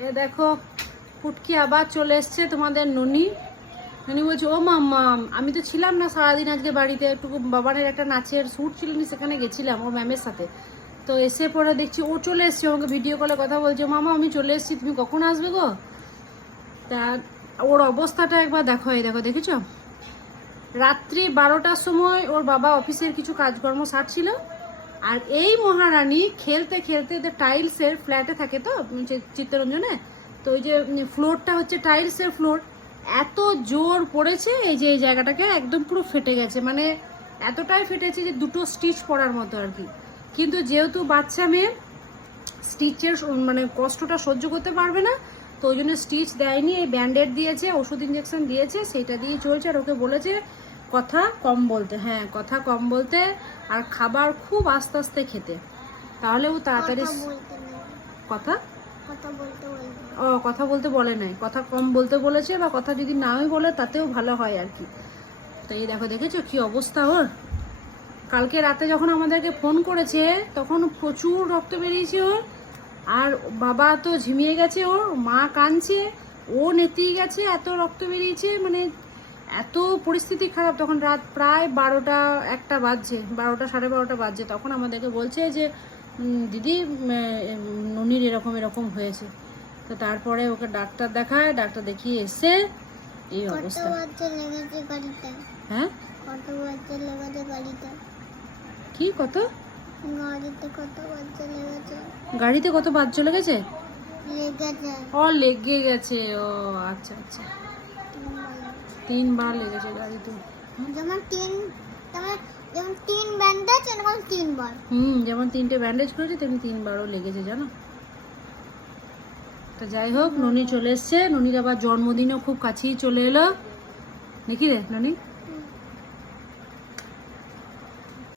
এ দেখো পুটকি আবার চলে এসছে তোমাদের ননি। ননি বলছে ও মাম্মা আমি তো ছিলাম না সারাদিন আজকে বাড়িতে, একটু বাবানের একটা নাচের শ্যুট ছিল না, সেখানে গেছিলাম ওর ম্যামের সাথে। তো এসে পরে দেখছি ও চলে এসছে, আমাকে ভিডিও কলে কথা বলছে, মামা আমি চলে এসেছি, তুমি কখন আসবে গো? তা ওর অবস্থাটা একবার দেখো, এই দেখো দেখেছো, রাত্রি 12টার সময় ওর বাবা অফিসের কিছু কাজকর্ম সারছিল, আর এই মহারানী খেলতে খেলতে ওদের টাইলসের ফ্ল্যাটে থাকে তো চিত্তরঞ্জনে, তো ওই যে ফ্লোরটা হচ্ছে টাইলসের ফ্লোর, এত জোর পড়েছে এই যে এই জায়গাটাকে একদম পুরো ফেটে গেছে, মানে এতটাই ফেটেছে যে দুটো স্টিচ পড়ার মতো আর কি। কিন্তু যেহেতু বাচ্চা মেয়ে স্টিচের মানে কষ্টটা সহ্য করতে পারবে না, তো ওই জন্য স্টিচ দেয়নি, এই ব্যান্ডেড দিয়েছে, ওষুধ ইঞ্জেকশন দিয়েছে, সেইটা দিয়ে চলছে। আর ওকে বলেছে কথা কম বলতে, হ্যাঁ কথা কম বলতে, আর খাবার খুব আস্তে আস্তে খেতে, তাহলে ও তাড়াতাড়ি কথা কথা বলতে বলে নাই, কথা কম বলতে বলেছে, বা কথা যদি নাই বলে তাতেও ভালো হয় আর কি। তো এই দেখো দেখেছো কি অবস্থা ওর। কালকে রাতে যখন আমাদেরকে ফোন করেছে তখন প্রচুর রক্ত বেরিয়েছে ওর, আর বাবা তো ঝিমিয়ে গেছে, ওর মা কাঁদছে, ও নেতিয়ে গেছে, এত রক্ত বেরিয়েছে, মানে এত পরিস্থিতি খারাপ। তখন রাত প্রায় 12টা 1টা বাজছে, 12টা 12:30 বাজছে, তখন আমাদেরকে বলছে যে দিদি ননির এরকম এরকম হয়েছে। তো তারপরে ওকে ডাক্তার দেখায়, ডাক্তার দেখিয়ে এসে এই অবস্থা। হ্যাঁ কি কত গাড়িতে কত বাদ চলে গেছে? ও লেগে গেছে, ও আচ্ছা আচ্ছা, 3 বার লেগেছে গাড়িতে। যেমন 3 ব্যান্ডেজ, এরকম 3 বার। যেমন 3টে ব্যান্ডেজ করেছে তেমনি 3 বারও লেগেছে জানো। তো যাই হোক ননি চলে এসছে, ননির আবার জন্মদিনও খুব কাছেই চলে এলো, দেখি রে ননি।